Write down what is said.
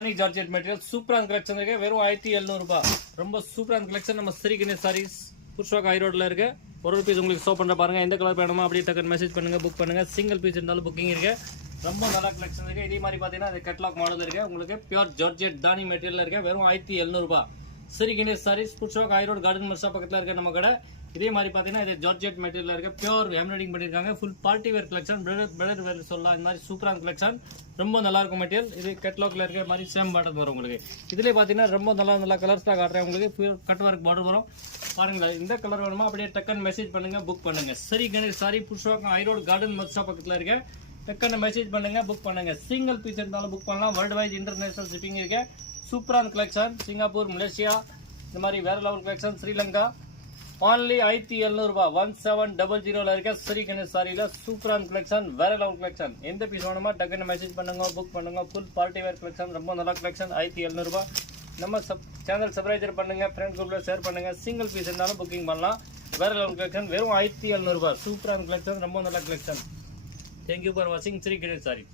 Georgette material சூப்பரான collection இருக்கு. வெறும் 1700 ரூபாய். ரொம்ப சூப்பரான கலெக்ஷன். நம்ம ஸ்ரீ கணேஷ் சாரீஸ் புஷ்வாக் ஹை ரோட்ல இருக்கு. ஒரு பீஸ் உங்களுக்கு ஷோ பண்ற பாருங்க. எந்த கலர் வேணுமோ அப்படியே டக்குன்னு மெசேஜ் பண்ணுங்க, புக் பண்ணுங்க. சிங்கிள் பீஸ் இருந்தாலும் புக்கிங் இருக்கு. ரொம்ப நல்ல கலெக்ஷன் இருக்கு. இதே மாதிரி பாத்தீங்கன்னா அது கேட்டலாக் மாடல் இருக்கு. உங்களுக்கு பியூர் ஜார்ஜெட் தானி மெட்டீரியல் இருக்கு. வெறும் 1700 ரூபாய். Sri Ganesh Sarees Purasawalkam high road garden மர்சா பக்கத்துல இருக்க நம்ம கடை. இதே மாதிரி பாத்தீங்கன்னா இது ஜார்ஜெட் மெட்டீரியல் இருக்கு. பியூர் எம்ப்ராய்டிங் பண்ணிருக்காங்க. Full party wear collection, brother wear சொல்லலாம். இந்த மாதிரி சூப்பரான கலெக்ஷன். ரொம்ப நல்லா இருக்கும் மெட்டீரியல். இது கேட்டலாக்ல இருக்க மாதிரி சேம் பாட்டம் வரும் உங்களுக்கு. இதுல பாத்தீங்கன்னா ரொம்ப நல்ல கலர்ஸ் தான் காட்டுறேன் உங்களுக்கு. கட் ஒர்க் பார்டர் வரும் பாருங்களேன். இந்த கலர் வேணுமா அப்படியே டக்குன்னு மெசேஜ் பண்ணுங்க, புக் பண்ணுங்க. Sri Ganesh Saree Purasawalkam high road garden மர்சா பக்கத்துல இருக்க. டக்குன்னு மெசேஜ் பண்ணுங்க, புக் பண்ணுங்க. சிங்கிள் பீஸ் இருந்தாலும் புக் பண்ணலாம். வேர்ல்டு வைட் இன்டர்நேஷனல் ஷிப்பிங் இருக்கு. சூப்பரான கலெக்ஷன். சிங்கப்பூர், மலேசியா, இந்த மாதிரி வேற லெவல் கலெக்ஷன். ஸ்ரீலங்கா only 1700 ரூபாய். 1700 இருக்க ஸ்ரீ கணேஷ் சாரியில சூப்பரான கலெக்ஷன், வேற லெவல் கலெக்ஷன். எந்த பீஸ் வேணுமா டக்குன்னு மெசேஜ் பண்ணுங்க, புக் பண்ணுங்க. ஃபுல் பார்ட்டி வேர் கலெக்ஷன், ரொம்ப நல்ல கலெக்ஷன். 1700 ரூபாய். நம்ம சேனல் சப்ஸ்கிரைப் பண்ணுங்க, ஃப்ரெண்ட்ஸ் குரூப்ல ஷேர் பண்ணுங்க. சிங்கிள் பீஸ் இருந்தாலும் புக்கிங் பண்ணலாம். வேற லெவல் கலெக்ஷன். வெறும் 1700 ரூபாய். சூப்பரான கலெக்ஷன், ரொம்ப நல்ல கலெக்ஷன். தேங்க்யூ ஃபார் வாட்சிங் ஸ்ரீ கணேஷ் சாரி.